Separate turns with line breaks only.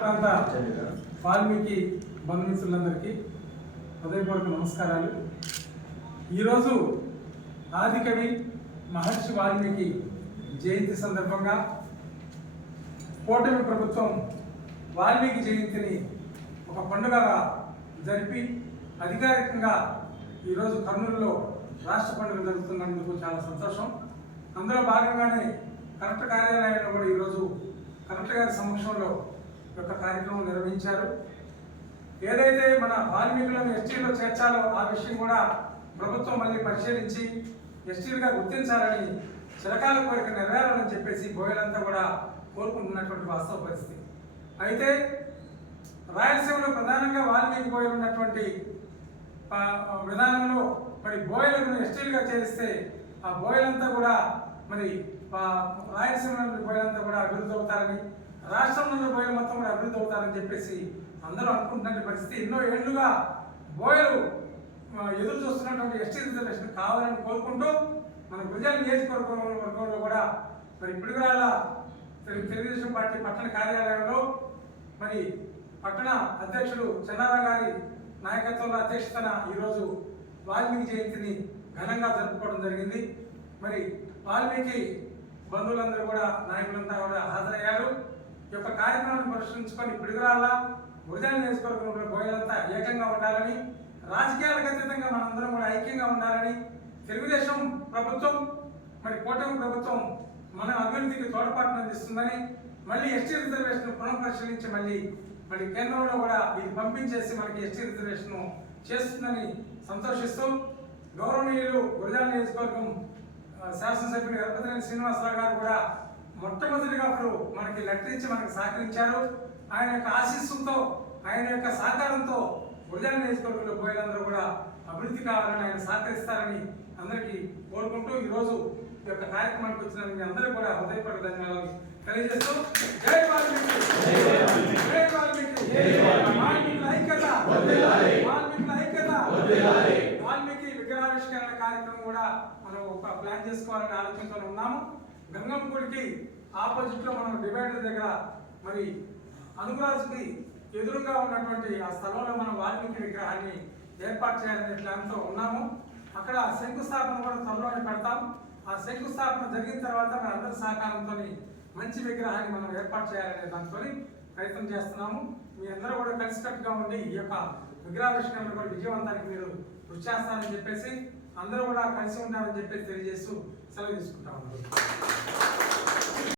ప్రాంత వాల్మీకి బంధుమిత్రులందరికీ హృదయపూర్వక నమస్కారాలు. ఈరోజు ఆదికవి మహర్షి వాల్మీకి జయంతి సందర్భంగా కూటమి ప్రభుత్వం వాల్మీకి జయంతిని ఒక పండుగగా జరిపి అధికారికంగా ఈరోజు కర్నూలులో రాష్ట్ర పండుగ జరుగుతున్నందుకు చాలా సంతోషం. అందులో భాగంగానే కలెక్టర్ కార్యాలయంలో కూడా ఈరోజు కలెక్టర్ గారి సమక్షంలో యొక్క కార్యక్రమం నిర్వహించారు. ఏదైతే మన వాల్మీకులను ఎస్టీలో చేర్చాలో ఆ విషయం కూడా ప్రభుత్వం మళ్ళీ పరిశీలించి ఎస్టీలుగా గుర్తించాలని చిరకాల కోరిక నెరవేరాలని చెప్పేసి గోయలంతా కూడా కోరుకుంటున్నటువంటి వాస్తవ పరిస్థితి. అయితే రాయలసీమలో ప్రధానంగా వాల్మీకి బోయలు ఉన్నటువంటి విధానంలో మరి బోయలను ఎస్టీలుగా చేరిస్తే ఆ బోయలంతా కూడా మరి రాయలసీమ బోయలంతా కూడా అభివృద్ధి అవుతారని రాష్ట్రంలో బోయలు మొత్తం కూడా అభివృద్ధి అవుతారని చెప్పేసి అందరూ అనుకుంటున్న పరిస్థితి. ఎన్నో ఏళ్ళుగా బోయలు ఎదురు చూస్తున్నటువంటి ఎస్టీ రిజర్వేషన్ కావాలని కోరుకుంటూ మన గుజరాత్ నియోజకవర్గంలో కూడా మరి ఇప్పుడు తెలు- తెలుగుదేశం పార్టీ పట్టణ కార్యాలయంలో మరి పట్టణ అధ్యక్షుడు చెన్నారా గారి నాయకత్వంలో అధ్యక్షతన ఈరోజు వాల్మీకి జయంతిని ఘనంగా జరుపుకోవడం జరిగింది. మరి వాల్మీకి బంధువులందరూ కూడా నాయకులంతా కూడా హాజరయ్యారు. ఈ యొక్క కార్యక్రమాన్ని పరిశీలించుకొని పిడుగురాళ్ళ గురజాల నియోజకవర్గంలో బోయలంతా ఏకంగా ఉండాలని రాజకీయాలకు అతీతంగా మనందరం కూడా ఐక్యంగా ఉండాలని తెలుగుదేశం ప్రభుత్వం మరి కూటమి ప్రభుత్వం మన అభివృద్ధికి తోడ్పాటును అందిస్తుందని మళ్ళీ ఎస్టీ రిజర్వేషన్ పునఃపరిశీలించి మళ్ళీ మరి కేంద్రంలో కూడా ఇది పంపించేసి మనకి ఎస్టీ రిజర్వేషన్ చేస్తుందని సంతోషిస్తూ గౌరవనీయులు గురజాల నియోజకవర్గం ఆ, శాసనసభ్యులు ఎరపతినేని శ్రీనివాసరావు గారు కూడా మొట్టమొదటిగా అప్పుడు మనకి లెక్కించి మనకి సహకరించారు. ఆయన యొక్క ఆశీస్సుతో ఆయన యొక్క సహకారంతో ఉదయం నియోజకవర్గంలో పోయేందరూ కూడా అభివృద్ధి కావాలని ఆయన సహకరిస్తారని అందరికీ కోరుకుంటూ ఈరోజు ఈ యొక్క కార్యక్రమానికి వచ్చిన మీ అందరూ కూడా హృదయపూర్వక ధన్యవాదాలు తెలియజేస్తూ జై వాల్మీకి. జై వాల్మీకి. వాల్మీకుల ఐక్యత. వాల్మీకుల ఐక్యత. వాల్మీకి విగ్రహావిష్కరణ కార్యక్రమం కూడా మనం ఒక ప్లాన్ చేసుకోవాలని ఆలోచనతో ఉన్నాము. గంగంపూడికి ఆపోజిట్లో మనం డివైడర్ దగ్గర మరి అనురాజ్కి ఎదురుగా ఉన్నటువంటి ఆ స్థలంలో మనం వాల్మీకి విగ్రహాన్ని ఏర్పాటు చేయాలనే ప్లాన్తో ఉన్నాము. అక్కడ శంకుస్థాపన కూడా త్వరలోనే పెడతాం. ఆ శంకుస్థాపన జరిగిన తర్వాత మన అందరి సహకారంతో మంచి విగ్రహాన్ని మనం ఏర్పాటు చేయాలనే దాంతో ప్రయత్నం చేస్తున్నాము. మీ అందరూ కూడా కలిసికట్టుగా ఉండి ఈ యొక్క విగ్రహావిష్కరణ కూడా విజయవంతానికి మీరు కృషి చేస్తారని చెప్పేసి అందరూ కూడా కలిసి ఉంటారని చెప్పేసి తెలియజేస్తూ సెలవు తీసుకుంటా ఉన్నారు